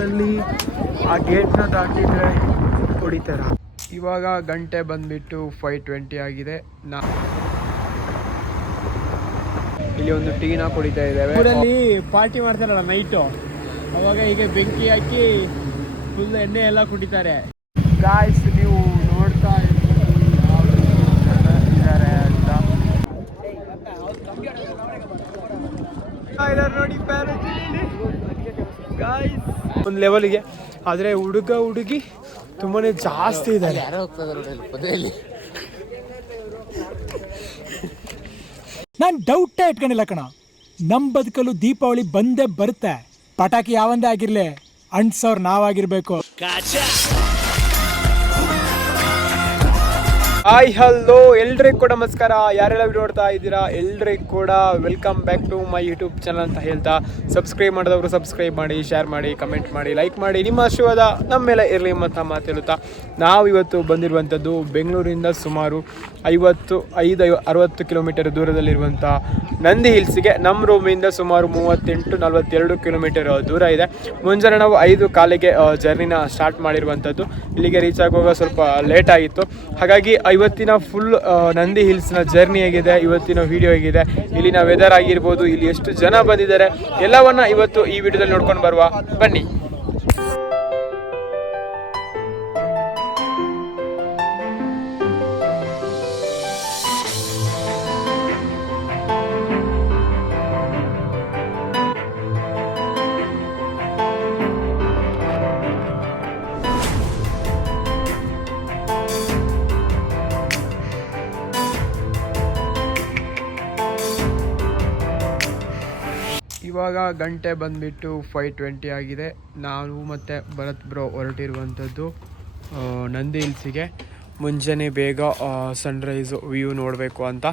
ಹಿಲ್ಸಲ್ಲಿ ಆ ಗೇಟ್ನ ದಾಟಿದ್ರೆ ಹೊಡಿತಾರ. ಇವಾಗ ಗಂಟೆ ಬಂದ್ಬಿಟ್ಟು 5:20 ಆಗಿದೆ. ಇಲ್ಲಿ ಒಂದು ಟೀನ ಕುಡಿತಾ ಇದ್ದೇವೆ. ಊರಲ್ಲಿ ಪಾರ್ಟಿ ಮಾಡ್ತಾರಲ್ಲ ನೈಟು, ಅವಾಗ ಈಗ ಬೆಂಕಿ ಹಾಕಿ ಫುಲ್ ಎಣ್ಣೆ ಎಲ್ಲ ಕುಡಿತಾರೆ. ಗಾಯ್ಸ್ ನೀವು ನೋಡ್ತಾ ಇದ್ದಾರೆ ಅಂತ ನೋಡಿ ಗಾಯ್ಸ್ ಒಂದು ಲೆವೆಲ್ಗೆ. ಆದರೆ ಹುಡುಗ ಹುಡುಗಿ ತುಂಬಾನೇ ಜಾಸ್ತಿ ಇದ್ದಾರೆ. ನಾನು ಡೌಟೇ ಇಟ್ಕೊಂಡಿಲ್ಲ ಕಣ, ನಮ್ಮ ಬದುಕಲು ದೀಪಾವಳಿ ಬಂದೇ ಬರುತ್ತೆ. ಪಟಾಕಿ ಯಾವಂದೇ ಆಗಿರ್ಲಿ, ಅಂಟ್ಸೋರ್ ನಾವಾಗಿರ್ಬೇಕು. ಹಾಯ್ ಹಲೋ ಎಲ್ರಿಗೂ ಕೂಡ ನಮಸ್ಕಾರ. ಯಾರೆಲ್ಲ ವಿಡಿಯೋ ನೋಡ್ತಾ ಇದ್ದೀರಾ ಎಲ್ರಿಗೂ ಕೂಡ welcome back to my YouTube channel ಅಂತ ಹೇಳ್ತಾ, ಸಬ್ಸ್ಕ್ರೈಬ್ ಮಾಡಿದವರು ಸಬ್ಸ್ಕ್ರೈಬ್ ಮಾಡಿ, ಶೇರ್ ಮಾಡಿ, ಕಮೆಂಟ್ ಮಾಡಿ, ಲೈಕ್ ಮಾಡಿ. ನಿಮ್ಮ ಆಶೀರ್ವಾದ ನಮ್ಮ ಮೇಲೆ ಇರಲಿ ಅಂತ ಮಾತೇಳುತ್ತಾ, ನಾವು ಇವತ್ತು ಬಂದಿರುವಂಥದ್ದು ಬೆಂಗಳೂರಿಂದ ಸುಮಾರು 60 ಕಿಲೋಮೀಟರ್ ದೂರದಲ್ಲಿರುವಂಥ ನಂದಿ ಹಿಲ್ಸ್ಗೆ. ನಮ್ಮ ರೂಮಿಂದ ಸುಮಾರು 38-42 ಕಿಲೋಮೀಟರ್ ದೂರ ಇದೆ. ಮುಂಜಾನೆ ನಾವು 5 ಕಾಲಿಗೆ ಜರ್ನಿನ ಸ್ಟಾರ್ಟ್ ಮಾಡಿರುವಂಥದ್ದು. ಇಲ್ಲಿಗೆ ರೀಚ್ ಆಗುವಾಗ ಸ್ವಲ್ಪ ಲೇಟ್ ಆಗಿತ್ತು. ಹಾಗಾಗಿ ಇವತ್ತಿನ ಫುಲ್ ನಂದಿ ಹಿಲ್ಸ್ನ ಜರ್ನಿ ಹೇಗಿದೆ, ಇವತ್ತಿನ ವಿಡಿಯೋ ಹೇಗಿದೆ, ಇಲ್ಲಿನ ವೆದರ್ ಆಗಿರ್ಬೋದು, ಇಲ್ಲಿ ಎಷ್ಟು ಜನ ಬಂದಿದ್ದಾರೆ, ಎಲ್ಲವನ್ನ ಇವತ್ತು ಈ ವಿಡಿಯೋದಲ್ಲಿ ನೋಡ್ಕೊಂಡು ಬರುವ ಬನ್ನಿ. ಇವಾಗ ಗಂಟೆ ಬಂದುಬಿಟ್ಟು 5:20 ಆಗಿದೆ. ನಾವು ಮತ್ತು ಭರತ್ ಬ್ರೋ ಹೊರಟಿರುವಂಥದ್ದು ನಂದಿ ಹಿಲ್ಸಿಗೆ. ಮುಂಜಾನೆ ಬೇಗ ಸನ್ರೈಸು ವ್ಯೂ ನೋಡಬೇಕು ಅಂತ.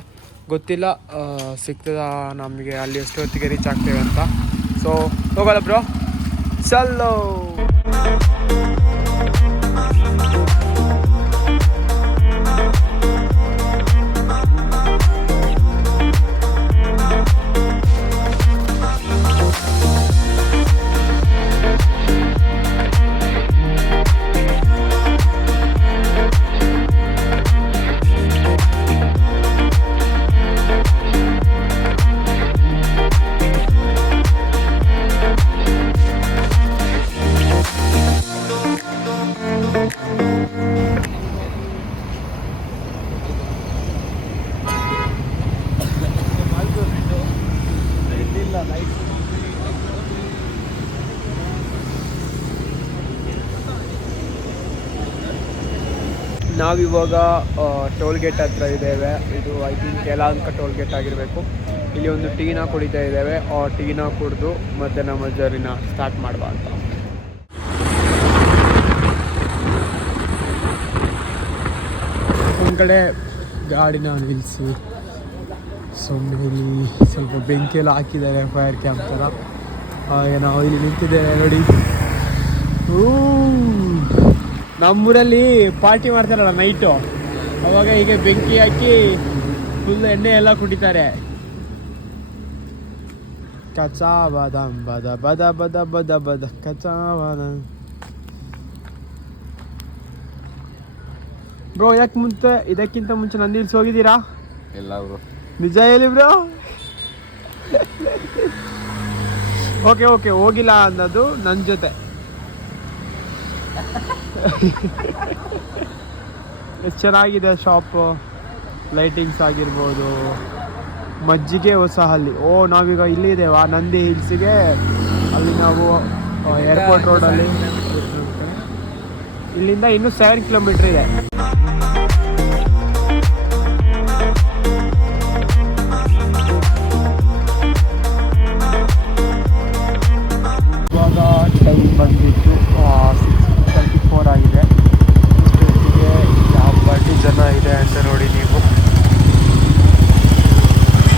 ಗೊತ್ತಿಲ್ಲ ಸಿಗ್ತದ ನಮಗೆ ಅಲ್ಲಿ ಎಷ್ಟೊತ್ತಿಗೆ ರೀಚ್ ಆಗ್ತೇವೆ ಅಂತ. ಸೊ ಹೋಗಲ್ಲ ಬ್ರೋ, ಚಲೋ. ನಾವಿವಾಗ ಟೋಲ್ ಗೇಟ್ ಹತ್ರ ಇದ್ದೇವೆ. ಇದು I think Yelahanka toll gate ಆಗಿರಬೇಕು. ಇಲ್ಲಿ ಒಂದು ಟೀನ ಕುಡಿತಾ ಇದ್ದೇವೆ. ಆ ಟೀನ ಕುಡಿದು ಮತ್ತೆ ನಮ್ಮ ಜರ್ನಿನ ಸ್ಟಾರ್ಟ್ ಮಾಡುವ ಅಂತ. ಒಂದು ಕಡೆ ಗಾಡಿನ ನಿಲ್ಲಿಸಿ ಸುಮ್ಮನೆ ಇಲ್ಲಿ ಸ್ವಲ್ಪ ಬೆಂಕಿ ಎಲ್ಲ ಹಾಕಿದ್ದಾರೆ, ಫೈರ್ ಕ್ಯಾಂಪ್ ಥರ. ಹಾಗೆ ನಾವು ಇಲ್ಲಿ ನಿಂತಿದ್ದೇವೆ ನೋಡಿ. ನಮ್ಮೂರಲ್ಲಿ ಪಾರ್ಟಿ ಮಾಡ್ತಾರಲ್ಲ ನೈಟು, ಅವಾಗ ಈಗ ಬೆಂಕಿ ಹಾಕಿ ಫುಲ್ ಎಣ್ಣೆ ಎಲ್ಲ ಕುಡಿತಾರೆ. ಕಚಾ ಬಾದಾಮ್ ಬದ ಬದ ಬದ ಬದ ಬದ ಕಚಾ ಬಾದಾಮ್. ಬ್ರೋ ಇದಕ್ಕಿಂತ ಮುಂಚೆ ನಂದಿ ಹಿಲ್ಸ್ ಹೋಗಿದ್ದೀರಾ? ಇಲ್ಲ ಬ್ರೋ. ನಿಜ ಹೇಳಿ ಬ್ರೋ. ಓಕೆ ಹೋಗಿಲ್ಲ ಅನ್ನೋದು ನನ್ನ ಜೊತೆ. ಎಷ್ಟು ಚೆನ್ನಾಗಿದೆ ಶಾಪು, ಲೈಟಿಂಗ್ಸ್ ಆಗಿರ್ಬೋದು, ಮಜ್ಜಿಗೆ ಹೊಸ ಹಲ್ಲಿ. ನಾವೀಗ ಇಲ್ಲಿದ್ದೇವೆ ನಂದಿ ಹಿಲ್ಸಿಗೆ. ಅಲ್ಲಿ ನಾವು ಏರ್ಪೋರ್ಟ್ ರೋಡಲ್ಲಿ, ಇಲ್ಲಿಂದ ಇನ್ನೂ 7 ಕಿಲೋಮೀಟ್ರ್ ಇದೆ. ಇವಾಗ ಟೈಮ್ ಬಂದ್ಬಿಟ್ಟು 6:34 ಆಗಿದೆ. ಇಷ್ಟೊತ್ತಿಗೆ ಯಾವ ಪಾರ್ಟಿ ಜನ ಇದೆ ಅಂತ ನೋಡಿ ನೀವು.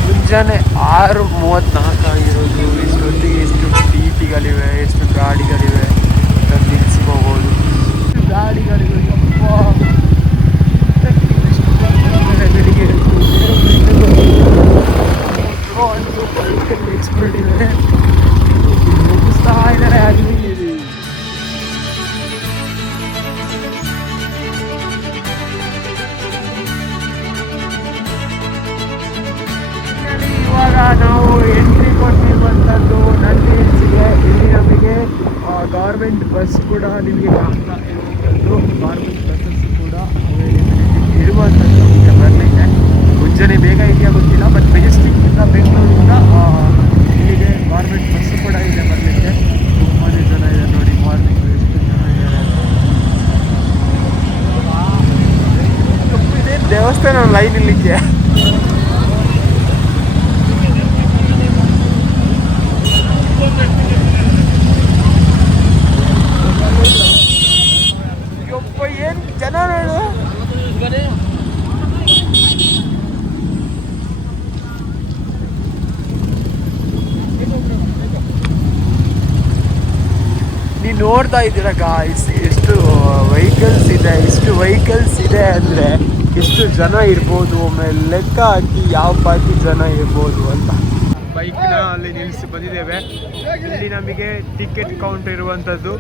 ಮುಂಜಾನೆ 6:34 ಆಗಿರೋದು. ಇಷ್ಟೊತ್ತಿಗೆ ಎಷ್ಟು ಟಿಗಳಿವೆ, ಎಷ್ಟು ಗಾಡಿಗಳಿವೆ. ನಂದಿ ಹಿಲ್ಸಿಗೆ ಹೋಗೋದು ಗಾಡಿಗಳಿವೆ. ಎಕ್ಸ್ಪರ್ಟ್ ಇದೆ, ಮುಗಿಸ್ತಾ ಇದ್ದಾರೆ. ಗೌರ್ಮೆಂಟ್ ಬಸ್ ಕೂಡ ನಿಮಗೆ ಕಾಣ್ತಾ ಇರುವಂಥದ್ದು. ಗೌರ್ಮೆಂಟ್ ಬಸ್ಸಸ್ ಕೂಡ ಅವೈಲೇಬಿಲಿಟಿ ಇರುವಂಥದ್ದು ಈಗ ಬರಲಿಕ್ಕೆ. ಮುಂಜಾನೆ ಬೇಗ ಇದೆಯಾ ಗೊತ್ತಿಲ್ಲ, ಬಟ್ ಮೆಜೆಸ್ಟಿಕ್ಕಿಂದ ಬೆಂಗಳೂರಿಂದ ಇಲ್ಲಿಗೆ ಗೌರ್ಮೆಂಟ್ ಬಸ್ಸು ಕೂಡ ಇದೆ ಬರಲಿಕ್ಕೆ. ತುಂಬಾ ಜನ ಇದೆ ನೋಡಿ, ಮಾರ್ನಿಂಗ್ ಎಷ್ಟು ಜನ ಇದ್ದಾರೆ. ಇದೇ ದೇವಸ್ಥಾನ ಲೈನ್ ಇಲ್ಲಿಗೆ. ಏನು ಜನ ನೋಡು. ನೀವು ನೋಡ್ತಾ ಇದ್ದೀರಾ ಗಾಯ್ಸ್, ಎಷ್ಟು ವೆಹಿಕಲ್ಸ್ ಇದೆ. ಇಷ್ಟು ವೆಹಿಕಲ್ಸ್ ಇದೆ ಅಂದರೆ ಎಷ್ಟು ಜನ ಇರ್ಬೋದು, ಆಮೇಲೆ ಲೆಕ್ಕ ಹಾಕಿ ಯಾವ ಪಾರ್ಟಿ ಜನ ಇರ್ಬೋದು ಅಂತ. ಬೈಕ್ನ ಅಲ್ಲಿ ನಿಲ್ಲಿಸಿ ಬಂದಿದ್ದೇವೆ. ಇಲ್ಲಿ ನಮಗೆ ಟಿಕೆಟ್ ಕೌಂಟರ್ ಇರುವಂಥದ್ದು.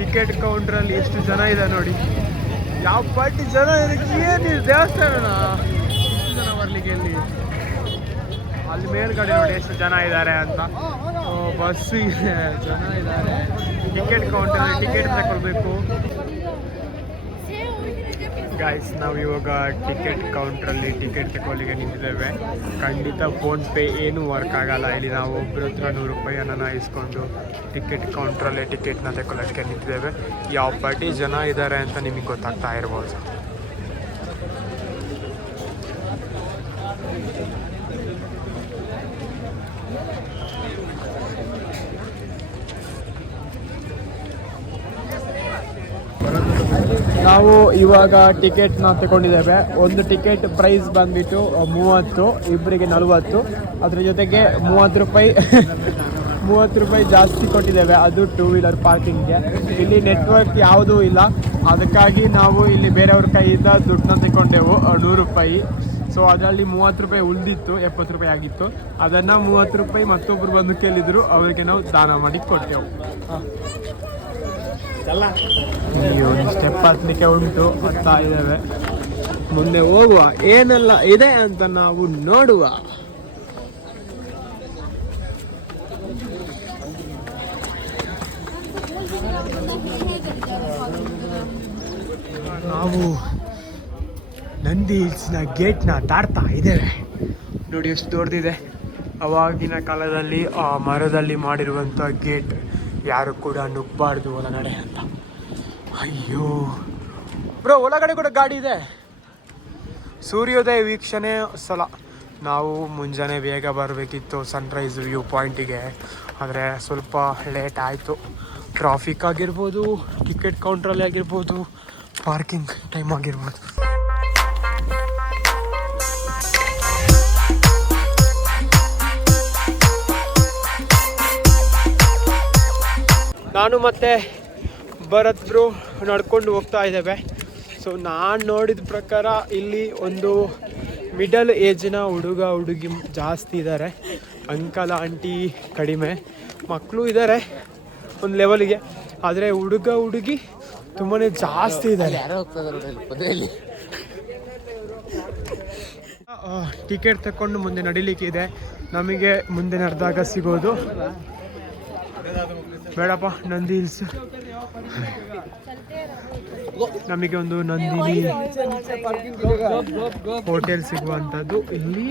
ಟಿಕೆಟ್ ಕೌಂಟ್ರಲ್ಲಿ ಎಷ್ಟು ಜನ ಇದೆ ನೋಡಿ, ಯಾವ ಪಾರ್ಟಿ ಜನ ಇದಕ್ಕೆ. ಏನಿದೆ ದೇವಸ್ಥಾನನ ಎಷ್ಟು ಜನ ಬರಲಿಕ್ಕೆ ಇಲ್ಲಿ. ಅಲ್ಲಿ ಮೇಲ್ಗಡೆ ನೋಡಿ ಎಷ್ಟು ಜನ ಇದ್ದಾರೆ ಅಂತ. ಬಸ್ಸು ಇದೆ, ಜನ ಇದ್ದಾರೆ. ಟಿಕೆಟ್ ಕೌಂಟರಲ್ಲಿ ಟಿಕೆಟ್ ತಗೊಳ್ಬೇಕು ಗಾಯ್ಸ್. ನಾವು ಇವಾಗ ಟಿಕೆಟ್ ಕೌಂಟ್ರಲ್ಲಿ ಟಿಕೆಟ್ ತಗೊಳ್ಳಿಕ್ಕೆ ನಿಂತಿದ್ದೇವೆ. ಖಂಡಿತ ಫೋನ್ಪೇ ಏನೂ ವರ್ಕ್ ಆಗಲ್ಲ ಇಲ್ಲಿ. ನಾವು ಒಬ್ಬರ ಹತ್ರ 100 ರೂಪಾಯಿಯನ್ನು ಇಸ್ಕೊಂಡು ಟಿಕೆಟ್ ಕೌಂಟ್ರಲ್ಲೇ ಟಿಕೆಟ್ನ ತಗೊಳ್ಳೋಕ್ಕೆ ನಿಂತಿದ್ದೇವೆ. ಯಾವ ಪಾರ್ಟಿ ಜನ ಇದ್ದಾರೆ ಅಂತ ನಿಮಗೆ ಗೊತ್ತಾಗ್ತಾ ಇರ್ಬೋದು. ನಾವು ಇವಾಗ ಟಿಕೆಟ್ನ ತಗೊಂಡಿದ್ದೇವೆ. ಒಂದು ಟಿಕೆಟ್ ಪ್ರೈಸ್ ಬಂದ್ಬಿಟ್ಟು 30, ಇಬ್ಬರಿಗೆ 40. ಅದ್ರ ಜೊತೆಗೆ 30 ರೂಪಾಯಿ ಜಾಸ್ತಿ ಕೊಟ್ಟಿದ್ದೇವೆ, ಅದು 2 ವೀಲರ್ ಪಾರ್ಕಿಂಗ್ಗೆ. ಇಲ್ಲಿ ನೆಟ್ವರ್ಕ್ ಯಾವುದೂ ಇಲ್ಲ, ಅದಕ್ಕಾಗಿ ನಾವು ಇಲ್ಲಿ ಬೇರೆಯವ್ರ ಕೈಯಿಂದ ದುಡ್ಡನ್ನ ತಗೊಂಡೆವು 100 ರೂಪಾಯಿ. ಸೊ ಅದರಲ್ಲಿ 30 ರೂಪಾಯಿ ಉಳಿದಿತ್ತು, 70 ರೂಪಾಯಿ ಆಗಿತ್ತು. ಅದನ್ನು 30 ರೂಪಾಯಿ ಮತ್ತೊಬ್ಬರು ಬಂದು ಕೇಳಿದ್ರು, ಅವರಿಗೆ ನಾವು ದಾನ ಮಾಡಿ ಕೊಟ್ಟೆವು. ಒಂದು ಸ್ಟೆಪ್ ಹತ್ತಲಿಕ್ಕೆ ಉಂಟು, ಹತ್ತಾ ಇದ್ದೇವೆ. ಮುಂದೆ ಹೋಗುವ, ಏನೆಲ್ಲ ಇದೆ ಅಂತ ನಾವು ನೋಡುವ. ನಾವು ನಂದಿ ಹಿಲ್ಸ್ನ ಗೇಟ್ನ ದಾಟ್ತಾ ಇದ್ದೇವೆ. ನೋಡಿ ಎಷ್ಟು ದೊಡ್ಡದಿದೆ. ಅವಾಗಿನ ಕಾಲದಲ್ಲಿ ಆ ಮರದಲ್ಲಿ ಮಾಡಿರುವಂಥ ಗೇಟ್. ಯಾರು ಕೂಡ ನುಗ್ಗಬಾರ್ದು ಒಳಗಡೆ ಅಂತ. ಅಯ್ಯೋ ಬ್ರೋ, ಒಳಗಡೆ ಕೂಡ ಗಾಡಿ ಇದೆ. ಸೂರ್ಯೋದಯ ವೀಕ್ಷಣೆ ಸಲ ನಾವು ಮುಂಜಾನೆ ಬೇಗ ಬರಬೇಕಿತ್ತು ಸನ್ರೈಸ್ ವ್ಯೂ ಪಾಯಿಂಟಿಗೆ, ಆದರೆ ಸ್ವಲ್ಪ ಲೇಟ್ ಆಯಿತು. ಟ್ರಾಫಿಕ್ ಆಗಿರ್ಬೋದು, ಟಿಕೆಟ್ ಕೌಂಟ್ರಲ್ಲಿ ಆಗಿರ್ಬೋದು, ಪಾರ್ಕಿಂಗ್ ಟೈಮ್ ಆಗಿರ್ಬೋದು. ನಾನು ಮತ್ತು ಭರತ್ ಬ್ರೋ ನಡ್ಕೊಂಡು ಹೋಗ್ತಾ ಇದ್ದೇವೆ. ಸೊ ನಾನು ನೋಡಿದ ಪ್ರಕಾರ ಇಲ್ಲಿ ಒಂದು ಮಿಡಲ್ ಏಜ್ನ ಹುಡುಗಿ ಜಾಸ್ತಿ ಇದ್ದಾರೆ. ಅಂಕಲ್ ಆಂಟಿ ಕಡಿಮೆ, ಮಕ್ಕಳು ಇದ್ದಾರೆ ಒಂದು ಲೆವೆಲಿಗೆ. ಆದರೆ ಹುಡುಗಿ ತುಂಬಾ ಜಾಸ್ತಿ ಇದ್ದಾರೆ. ಟಿಕೆಟ್ ತಗೊಂಡು ಮುಂದೆ ನಡಿಲಿಕ್ಕೆ ಇದೆ. ನಮಗೆ ಮುಂದೆ ನಡೆದಾಗ ಸಿಗೋದು. ಬೇಡಪ್ಪ, ನಂದಿ ಹಿಲ್ಸ್. ನಮಗೆ ಒಂದು ನಂದಿನಿ ಹೋಟೆಲ್ ಸಿಗುವಂಥದ್ದು, ಇಲ್ಲಿ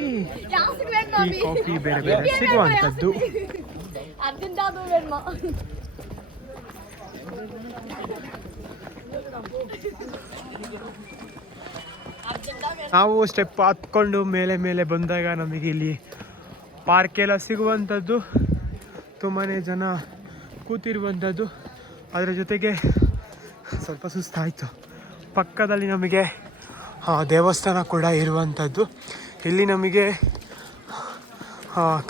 ಟೀ ಕಾಫಿ ಬೇರೆ ಬೇರೆ ಸಿಗುವಂಥದ್ದು. ನಾವು ಸ್ಟೆಪ್ ಹತ್ಕೊಂಡು ಮೇಲೆ ಬಂದಾಗ ನಮಗೆ ಇಲ್ಲಿ ಪಾರ್ಕ್ ಎಲ್ಲ ಸಿಗುವಂಥದ್ದು, ತುಂಬಾ ಜನ ಕೂತಿರುವಂಥದ್ದು. ಅದರ ಜೊತೆಗೆ ಸ್ವಲ್ಪ ಸುಸ್ತಾಯಿತು. ಪಕ್ಕದಲ್ಲಿ ನಮಗೆ ದೇವಸ್ಥಾನ ಕೂಡ ಇರುವಂಥದ್ದು. ಇಲ್ಲಿ ನಮಗೆ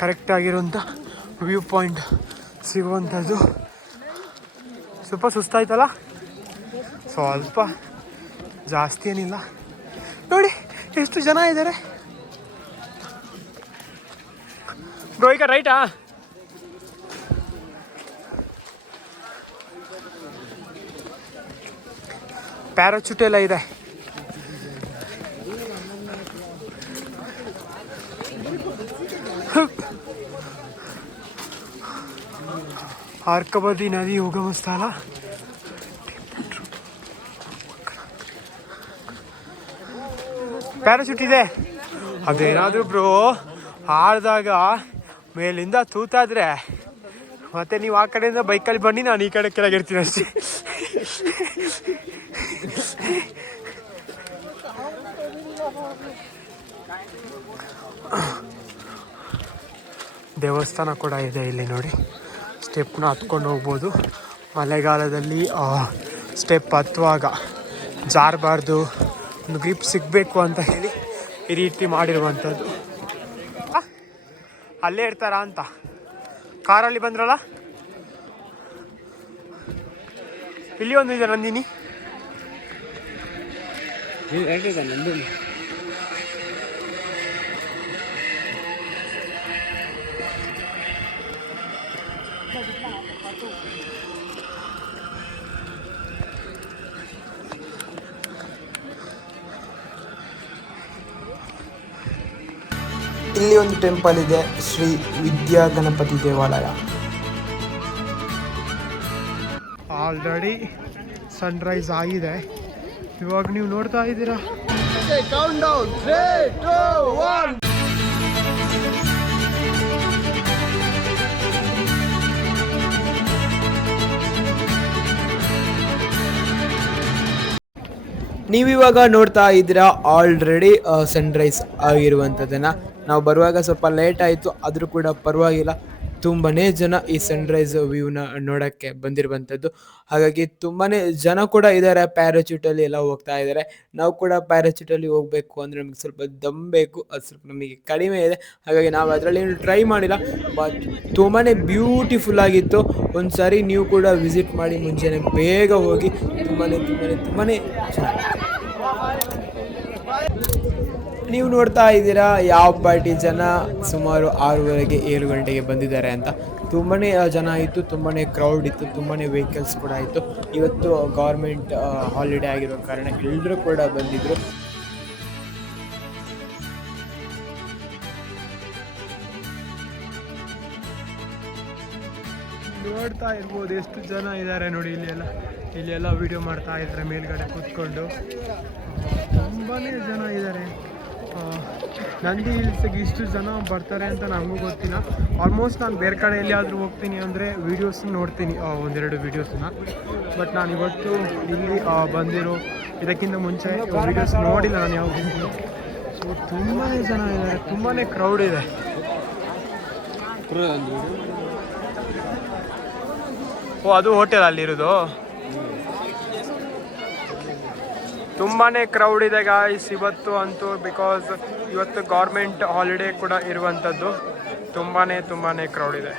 ಕರೆಕ್ಟಾಗಿರುವಂಥ ವ್ಯೂ ಪಾಯಿಂಟ್ ಸಿಗುವಂಥದ್ದು. ಸ್ವಲ್ಪ ಸುಸ್ತಾಯ್ತಲ್ಲ, ಸ್ವಲ್ಪ ಜಾಸ್ತಿ ಏನಿಲ್ಲ. ನೋಡಿ ಎಷ್ಟು ಜನ ಇದ್ದಾರೆ ಬ್ರೋ. ಈಗ ರೈಟಾ? ಪ್ಯಾರಾಚೂಟ್ ಎಲ್ಲ ಇದೆ. ಅರ್ಕಬದಿ ನದಿ ಉಗಮ ಸ್ಥಳ. ಪ್ಯಾರಾಶೂಟ್ ಇದೆ. ಅದೇನಾದರೂ ಬ್ರೋ ಆಡ್ದಾಗ ಮೇಲಿಂದ ತೂತಾದ್ರೆ ಮತ್ತೆ ನೀವು ಆ ಕಡೆಯಿಂದ ಬೈಕಲ್ಲಿ ಬನ್ನಿ, ನಾನು ಈ ಕಡೆ ಕೆಳಗಿರ್ತೀನಿ ಅಷ್ಟೇ. ದೇವಸ್ಥಾನ ಕೂಡ ಇದೆ ಇಲ್ಲಿ ನೋಡಿ. ಸ್ಟೆಪ್ನ ಹತ್ಕೊಂಡು ಹೋಗ್ಬೋದು. ಮಳೆಗಾಲದಲ್ಲಿ ಸ್ಟೆಪ್ ಹತ್ತುವಾಗ ಜಾರಬಾರ್ದು, ಒಂದು ಗ್ರಿಪ್ ಸಿಗಬೇಕು ಅಂತ ಹೇಳಿ ಈ ರೀತಿ ಮಾಡಿರುವಂಥದ್ದು. ಅಲ್ಲೇ ಇರ್ತಾರಾ ಅಂತ ಕಾರಲ್ಲಿ ಬಂದ್ರಲ್ಲ. ಇಲ್ಲಿ ಒಂದು ಇದೆ ನಂದಿನಿ. ಇಲ್ಲಿ ಒಂದು ಟೆಂಪಲ್ ಇದೆ, ಶ್ರೀ ವಿದ್ಯಾ ಗಣಪತಿ ದೇವಾಲಯ. ಆಲ್ರೆಡಿ ಸನ್ರೈಸ್ ಆಗಿದೆ. ಇವಾಗ ನೀವು ನೋಡ್ತಾ ಇದ್ದೀರಾ. ನೀವಿವಾಗ ನೋಡ್ತಾ ಇದ್ದೀರಾ ಆಲ್ರೆಡಿ ಸನ್ರೈಸ್ ಆಗಿರುವಂಥದ್ದನ್ನು. ನಾವು ಬರುವಾಗ ಸ್ವಲ್ಪ ಲೇಟ್ ಆಯಿತು, ಆದರೂ ಕೂಡ ಪರವಾಗಿಲ್ಲ. ತುಂಬಾ ಜನ ಈ ಸನ್ರೈಸ್ ವ್ಯೂನ ನೋಡೋಕ್ಕೆ ಬಂದಿರುವಂಥದ್ದು. ಹಾಗಾಗಿ ತುಂಬಾ ಜನ ಕೂಡ ಇದ್ದಾರೆ, ಪ್ಯಾರಾಚೂಟಲ್ಲಿ ಎಲ್ಲ ಹೋಗ್ತಾ ಇದ್ದಾರೆ. ನಾವು ಕೂಡ ಪ್ಯಾರಾಚೂಟಲ್ಲಿ ಹೋಗಬೇಕು ಅಂದರೆ ನಮಗೆ ಸ್ವಲ್ಪ ದಮ್ ಬೇಕು, ಅದು ಸ್ವಲ್ಪ ನಮಗೆ ಕಡಿಮೆ ಇದೆ. ಹಾಗಾಗಿ ನಾವು ಅದರಲ್ಲಿ ಟ್ರೈ ಮಾಡಿಲ್ಲ. ಬಟ್ ತುಂಬಾ ಬ್ಯೂಟಿಫುಲ್ ಆಗಿತ್ತು. ಒಂದು ಸಾರಿ ನೀವು ಕೂಡ ವಿಸಿಟ್ ಮಾಡಿ, ಮುಂಚೆನೇ ಬೇಗ ಹೋಗಿ. ತುಂಬಾ ಚೆನ್ನಾಗಿ. ನೀವು ನೋಡ್ತಾ ಇದ್ದೀರಾ ಯಾವ ಪಾರ್ಟಿ ಜನ ಸುಮಾರು 6:30 7 ಗಂಟೆಗೆ ಬಂದಿದ್ದಾರೆ ಅಂತ. ತುಂಬಾ ಜನ ಇತ್ತು, ತುಂಬಾ ಕ್ರೌಡ್ ಇತ್ತು, ತುಂಬಾ ವೆಹಿಕಲ್ಸ್ ಕೂಡ ಇತ್ತು. ಇವತ್ತು ಗೌರ್ಮೆಂಟ್ ಹಾಲಿಡೇ ಆಗಿರೋ ಕಾರಣ ಎಲ್ಲರೂ ಕೂಡ ಬಂದಿದ್ದರು. ನೋಡ್ತಾ ಇರ್ಬೋದು ಎಷ್ಟು ಜನ ಇದ್ದಾರೆ ನೋಡಿ. ಇಲ್ಲೆಲ್ಲ ವಿಡಿಯೋ ಮಾಡ್ತಾ ಇದ್ದಾರೆ ಮೇಲ್ಗಡೆ ಕೂತ್ಕೊಂಡು. ತುಂಬಾ ಜನ ಇದ್ದಾರೆ. ನಂದಿ ಹಿಲ್ಸ್ಗೆ ಇಷ್ಟು ಜನ ಬರ್ತಾರೆ ಅಂತ ನನಗೂ ಗೊತ್ತಿಲ್ಲ. ಆಲ್ಮೋಸ್ಟ್ ನಾನು ಬೇರೆ ಕಡೆ ಎಲ್ಲಿಯಾದರೂ ಹೋಗ್ತೀನಿ ಅಂದರೆ ವೀಡಿಯೋಸ್ ನೋಡ್ತೀನಿ, ಒಂದೆರಡು ವೀಡಿಯೋಸನ್ನ. ಬಟ್ ನಾನು ಇವತ್ತು ಇಲ್ಲಿ ಬಂದಿರೋ ಇದಕ್ಕಿಂತ ಮುಂಚೆ ವೀಡಿಯೋಸ್ ನೋಡಿಲ್ಲ ನಾನು ಯಾವುದು. ಸೊ ತುಂಬಾ ಜನ ಇದ್ದಾರೆ, ತುಂಬಾ ಕ್ರೌಡ್ ಇದೆ. ಓ, ಅದು ಹೋಟೆಲ್ ಅಲ್ಲಿರೋದು. ತುಂಬಾ ಕ್ರೌಡ್ ಇದೆ ಗಾಯ್ಸ್ ಇವತ್ತು ಅಂತೂ. ಬಿಕಾಸ್ ಇವತ್ತು ಗೌರ್ಮೆಂಟ್ ಹಾಲಿಡೇ ಕೂಡ ಇರುವಂಥದ್ದು. ತುಂಬಾ ಕ್ರೌಡ್ ಇದೆ.